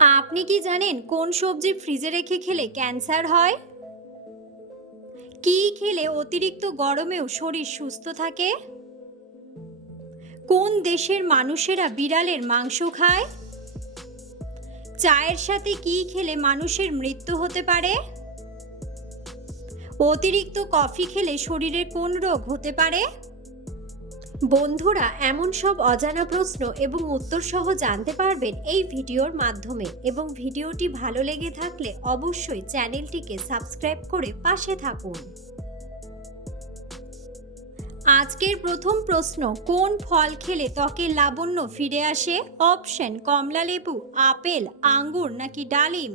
আপনি কি জানেন কোন সবজি ফ্রিজে রেখে খেলে ক্যান্সার হয়? কি খেলে অতিরিক্ত গরমেও শরীর সুস্থ থাকে? কোন দেশের মানুষেরা বিড়ালের মাংস খায়? চায়ের সাথে কি খেলে মানুষের মৃত্যু হতে পারে? অতিরিক্ত কফি খেলে শরীরে কোন রোগ হতে পারে? বন্ধুরা, এমন সব অজানা প্রশ্ন এবং উত্তর সহ জানতে পারবেন এই ভিডিওর মাধ্যমে, এবং ভিডিওটি ভালো লেগে থাকলে অবশ্যই চ্যানেলটিকে সাবস্ক্রাইব করে পাশে থাকুন। আজকের প্রথম প্রশ্ন, কোন ফল খেলে ত্বকের লাবণ্য ফিরে আসে? অপশন: কমলা লেবু, আপেল, আঙ্গুর নাকি ডালিম?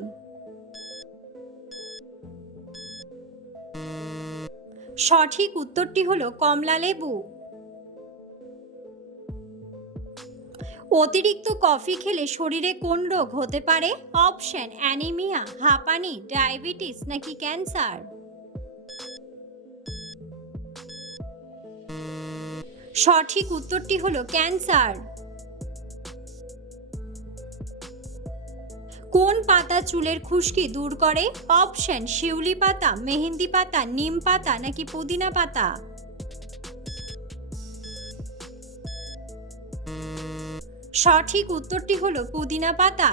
সঠিক উত্তরটি হলো কমলা লেবু। অতিরিক্ত কফি খেলে শরীরে কোন রোগ হতে পারে? অপশন: অ্যানিমিয়া, হাঁপানি, ডায়াবেটিস নাকি ক্যান্সার? সঠিক উত্তরটি হলো ক্যান্সার। কোন পাতা চুলের খুশকি দূর করে? অপশন: শিউলি পাতা, মেহেন্দি পাতা, নিম পাতা নাকি পুদিনা পাতা? সঠিক উত্তরটি হলো পুদিনা পাতা।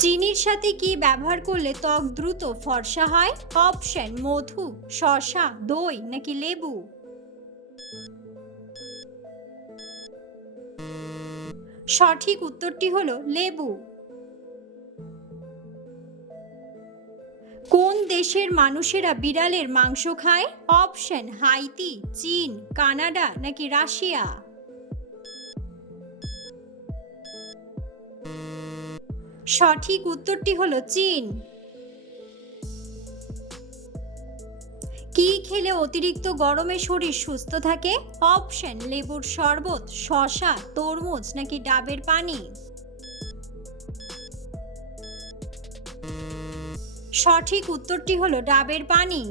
চিনির সাথে কি ব্যবহার করলে ত্বক দ্রুত ফর্সা হয়? অপশন: মধু, শসা, দই নাকি লেবু? সঠিক উত্তরটি হলো লেবু। কোন দেশের মানুষেরা বিড়ালের মাংস খায়? অপশন: হাইতি, চীন, কানাডা নাকি রাশিয়া? সঠিক উত্তরটি হলো চীন। কি খেলে অতিরিক্ত গরমে শরীর সুস্থ থাকে? অপশন: লেবুর শরবত, শসা, তরমুজ নাকি ডাবের পানি? সঠিক উত্তরটি হলো ডাবের পানি।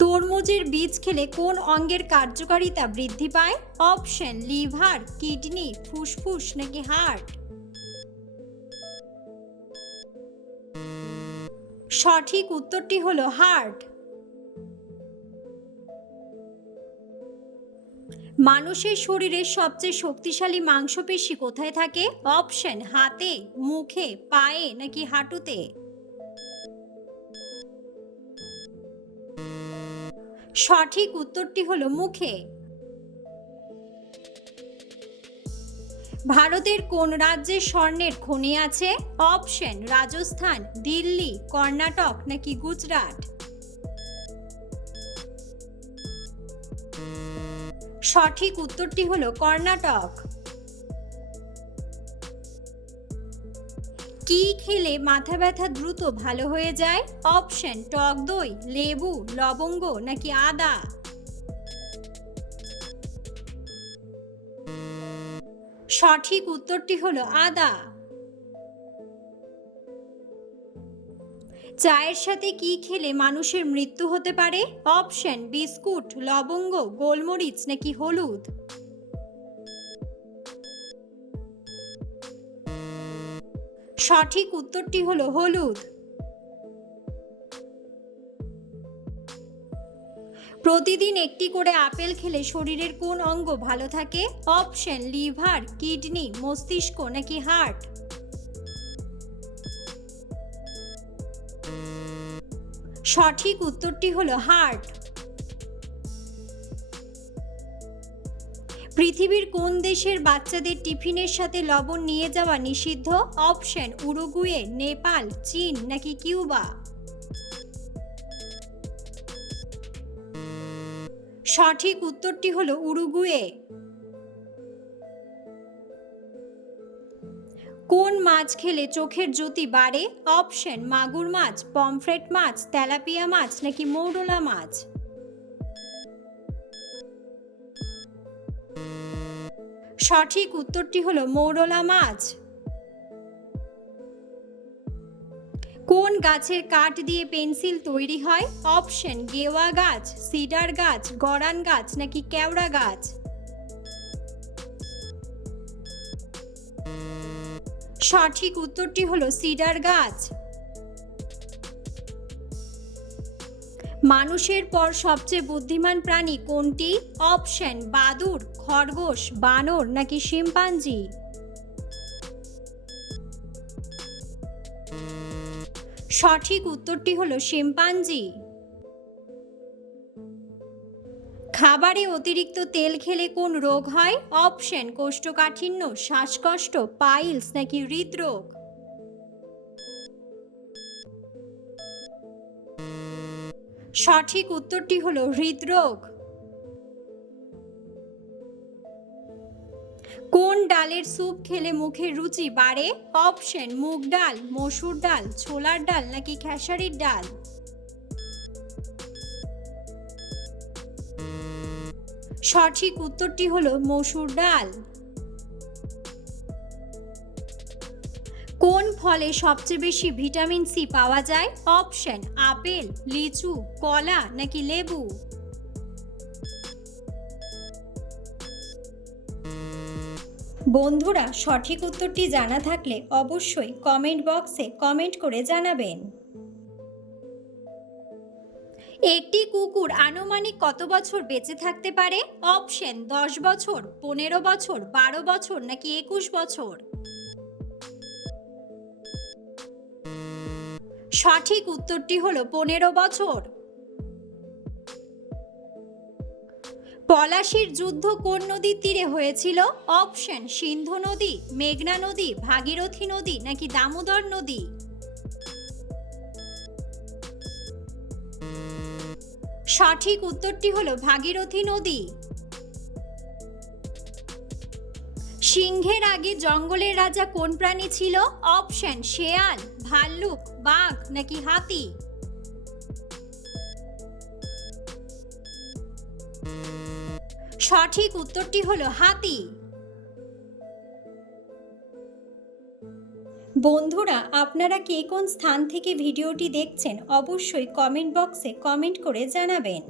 তরমুজের বীজ খেলে কোন অঙ্গের কার্যকারিতা বৃদ্ধি পায়? অপশন: লিভার, কিডনি, ফুসফুস নাকি হার্ট? সঠিক উত্তরটি হলো হার্ট। মানুষের শরীরের সবচেয়ে শক্তিশালী মাংসপেশি কোথায় থাকে? অপশন: হাতে, মুখে, পায়ে নাকি হাঁটুতে? সঠিক উত্তরটি হলো মুখে। ভারতের কোন রাজ্যে স্বর্ণের খনি আছে? অপশন: রাজস্থান, দিল্লি, কর্ণাটক নাকি গুজরাট? সঠিক উত্তরটি হলো কর্ণাটক। কি খেলে মাথা ব্যথা দ্রুত ভালো হয়ে যায়? অপশন: টক দই, লেবু, লবঙ্গ নাকি আদা? সঠিক উত্তরটি হলো আদা। চায়ের সাথে কি খেলে মানুষের মৃত্যু হতে পারে? অপশন: বিস্কুট, লবঙ্গ, গোলমরিচ নাকি হলুদ? সঠিক উত্তরটি হলো হলুদ। প্রতিদিন একটি করে আপেল খেলে শরীরের কোন অঙ্গ ভালো থাকে? অপশন: লিভার, কিডনি, মস্তিষ্ক নাকি হার্ট? সঠিক উত্তরটি হলো হার্ট। পৃথিবীর কোন দেশের বাচ্চাদের টিফিনের সাথে লবণ নিয়ে যাওয়া নিষিদ্ধ? অপশন: উরুগুয়ে, নেপাল, চীন নাকি কিউবা? সঠিক উত্তরটি হলো উরুগুয়ে। কোন মাছ খেলে চোখের জ্যোতি বাড়ে? অপশন: মাগুর মাছ, পমফ্রেট মাছ, তেলাপিয়া মাছ নাকি মৌরলা মাছ? সঠিক উত্তরটি হলো মৌরলা মাছ। কোন গাছের কাঠ দিয়ে পেন্সিল তৈরি হয়? অপশন গেওয়া গাছ, সিডার গাছ, গরান গাছ নাকি কেওড়া গাছ। সঠিক উত্তরটি হলো সিডার গাছ। মানুষের পর সবচেয়ে বুদ্ধিমান প্রাণী কোনটি? অপশন বাদুড়, খরগোশ, বানর নাকি শিম্পাঞ্জি। সঠিক উত্তরটি হলো শিম্পাঞ্জি। খাবারে অতিরিক্ত তেল খেলে কোন রোগ হয়? অপশন কোষ্ঠকাঠিন্য, শ্বাসকষ্ট, পাইলস নাকি হৃদরোগ। সঠিক উত্তরটি হলো হৃদরোগ। কোন ডালের স্যুপ খেলে মুখের রুচি বাড়ে? অপশন মুগ ডাল, মসুর ডাল, ছোলার ডাল নাকি খেসারির ডাল। সঠিক উত্তরটি হলো মসুর ডাল। কোন ফলে সবচেয়ে বেশি ভিটামিন সি পাওয়া যায়? অপশন আপেল, লিচু, কলা নাকি লেবু। বন্ধুরা, সঠিক উত্তরটি জানা থাকলে অবশ্যই কমেন্ট বক্সে কমেন্ট করে জানাবেন। একটি কুকুর আনুমানিক কত বছর বেঁচে থাকতে পারে? অপশন 10 বছর, 15 বছর, 12 বছর নাকি 21 বছর। সঠিক উত্তরটি হলো 15 বছর। পলাশীর যুদ্ধ কোন নদীর তীরে হয়েছিল? অপশন সিন্ধু নদী, মেঘনা নদী, ভাগীরথী নদী নাকি দামোদর নদী। সঠিক উত্তরটি হলো ভাগীরথী নদী। সিংহের আগে জঙ্গলের রাজা কোন প্রাণী ছিল? অপশন শেয়াল, ভাল্লুক, বাঘ নাকি হাতি। সঠিক উত্তরটি হলো হাতি। বন্ধুরা, আপনারা কে কোন স্থান থেকে ভিডিওটি দেখছেন অবশ্যই কমেন্ট বক্সে কমেন্ট করে জানাবেন।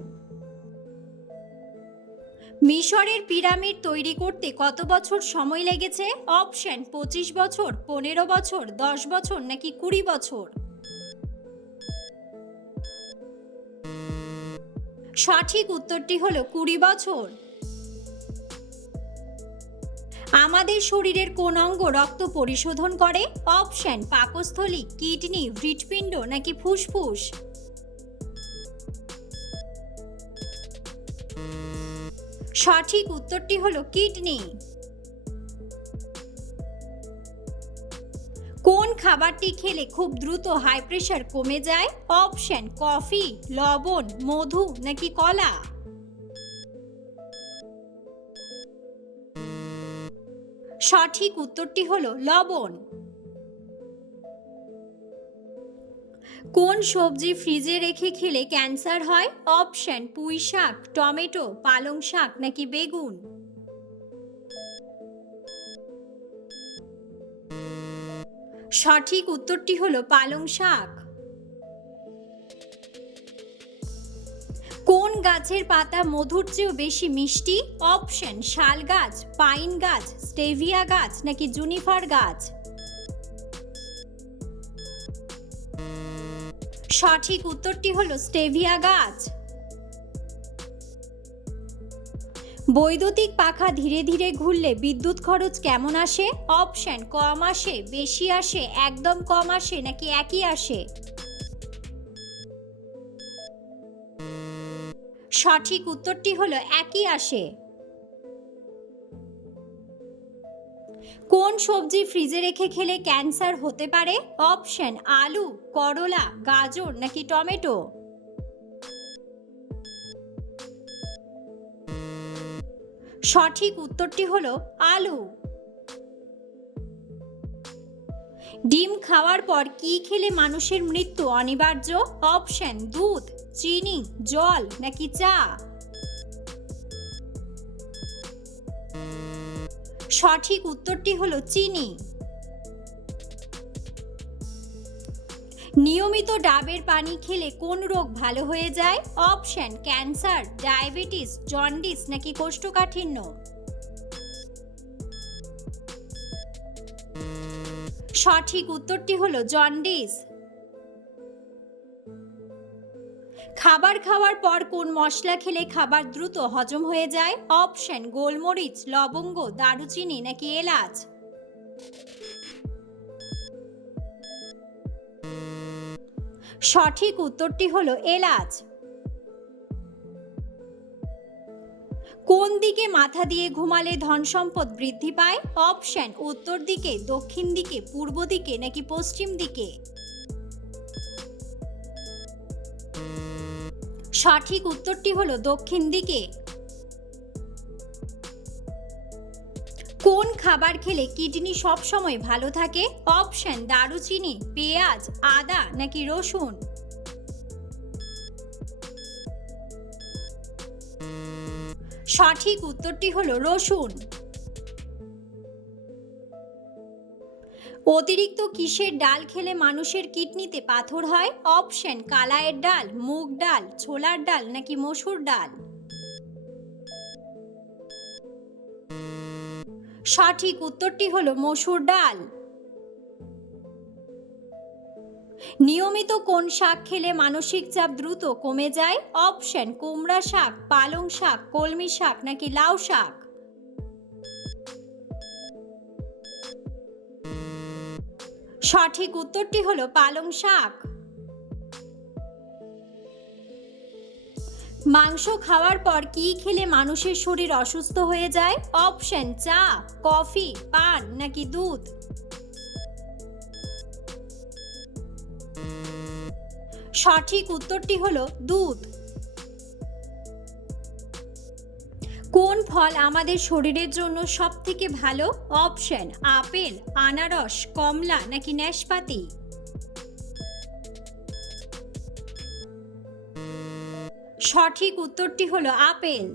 মিশরের পিরামিড তৈরি করতে কত বছর সময় লেগেছে? অপশন 25 বছর, 15 বছর, 10 বছর নাকি 20 বছর। সঠিক উত্তরটি হলো 20 বছর। আমাদের শরীরের কোন অঙ্গ রক্ত পরিশোধন করে? অপশন পাকস্থলী, কিডনি, হৃৎপিণ্ড নাকি ফুসফুস। সঠিক উত্তরটি হলো কিডনি। কোন খাবারটি খেলে খুব দ্রুত হাই প্রেশার কমে যায়? অপশন কফি, লবণ, মধু নাকি কলা। সঠিক উত্তরটি হলো লবণ। কোন সবজি ফ্রিজে রেখে খেলে ক্যান্সার হয়? অপশন পুঁই শাক, টমেটো, পালং শাক নাকি বেগুন। সঠিক উত্তরটি হলো পালং শাক। কোন গাছের পাতা মধুর চেয়েও বেশি মিষ্টি? অপশন শাল গাছ, পাইন গাছ, স্টেভিয়া গাছ নাকি জুনিফার গাছ। সঠিক উত্তরটি হলো স্টেভিয়া গাছ। বৈদ্যুতিক পাখা ধীরে ধীরে ঘুরলে বিদ্যুৎ খরচ কেমন আসে? অপশন কম আসে, বেশি আসে, একদম কম আসে নাকি একই আসে। সঠিক উত্তরটি হলো একই আসে। কোন সবজি ফ্রিজে রেখে খেলে ক্যান্সার হতে পারে? অপশন আলু, করলা, গাজর নাকি টমেটো। সঠিক উত্তরটি হলো আলু। ডিম খাওয়ার পর কি খেলে মানুষের মৃত্যু অনিবার্য? অপশন দুধ, চিনি, জল নাকি চা। সঠিক উত্তরটি হলো চিনি। নিয়মিত ডাবের পানি খেলে কোন রোগ ভালো হয়ে যায়? অপশন ক্যান্সার, ডায়াবেটিস, জন্ডিস নাকি কোষ্ঠকাঠিন্য। সঠিক উত্তরটি হলো জন্ডিস। খাবার খাওয়ার পর কোন মশলা খেলে খাবার দ্রুত হজম হয়ে যায়? অপশন গোলমরিচ, লবঙ্গ, দারুচিনি নাকি এলাচ। সঠিক উত্তরটি হলো এলাচ। কোন দিকে মাথা দিয়ে ঘুমালে ধন সম্পদ বৃদ্ধি পায়? অপশন উত্তর দিকে, দক্ষিণ দিকে, পূর্ব দিকে নাকি পশ্চিম দিকে। সঠিক উত্তরটি হলো দক্ষিণ দিকে। কোন খাবার খেলে কিডনি সব সময় ভালো থাকে? অপশন দারুচিনি, পেঁয়াজ, আদা নাকি রসুন। সঠিক উত্তরটি হলো রসুন। অতিরিক্ত কিসের ডাল খেলে মানুষের কিডনিতে পাথর হয়? অপশন কালাইয়ের ডাল, মুগ ডাল, ছোলার ডাল নাকি মসুর ডাল। সঠিক উত্তরটি হলো মসুর ডাল। নিয়মিত কোন শাক খেলে মানসিক চাপ দ্রুত কমে যায়? অপশন কুমড়া শাক, পালং শাক, কলমি শাক নাকি লাউ শাক। সঠিক উত্তরটি হলো পালং শাক। মাংস খাওয়ার পর কি খেলে মানুষের শরীর অসুস্থ হয়ে যায়? অপশন চা, কফি, পান নাকি দুধ। সঠিক উত্তরটি হলো দুধ। কোন ফল আমাদের শরীরের জন্য সবথেকে ভালো? অপশন আপেল, আনারস, কমলা নাকি নাশপাতি। সঠিক উত্তরটি হলো আপেল।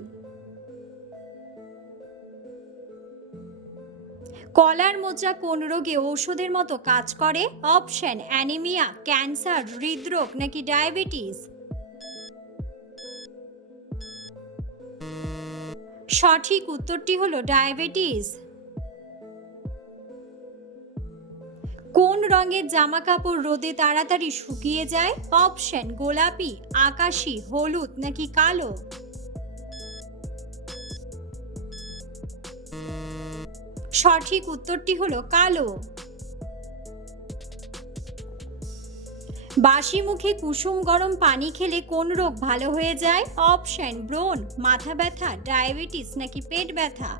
কলার মোচা কোন রোগে ঔষধের মতো কাজ করে? অপশন অ্যানিমিয়া, ক্যান্সার, হৃদরোগ নাকি ডায়াবেটিস। সঠিক উত্তরটি হলো ডায়াবেটিস। কোন রঙের জামা কাপড় রোদে তাড়াতাড়ি শুকিয়ে যায়? অপশন গোলাপি, আকাশি, হলুদ নাকি কালো। সঠিক উত্তরটি হলো কালো। বাসি মুখে কুসুম গরম পানি খেলে কোন রোগ ভালো হয়ে যায়? অপশন ব্রণ, মাথা ব্যথা, ডায়াবেটিস নাকি পেট ব্যথা।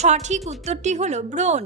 সঠিক উত্তরটি হলো ব্রণ।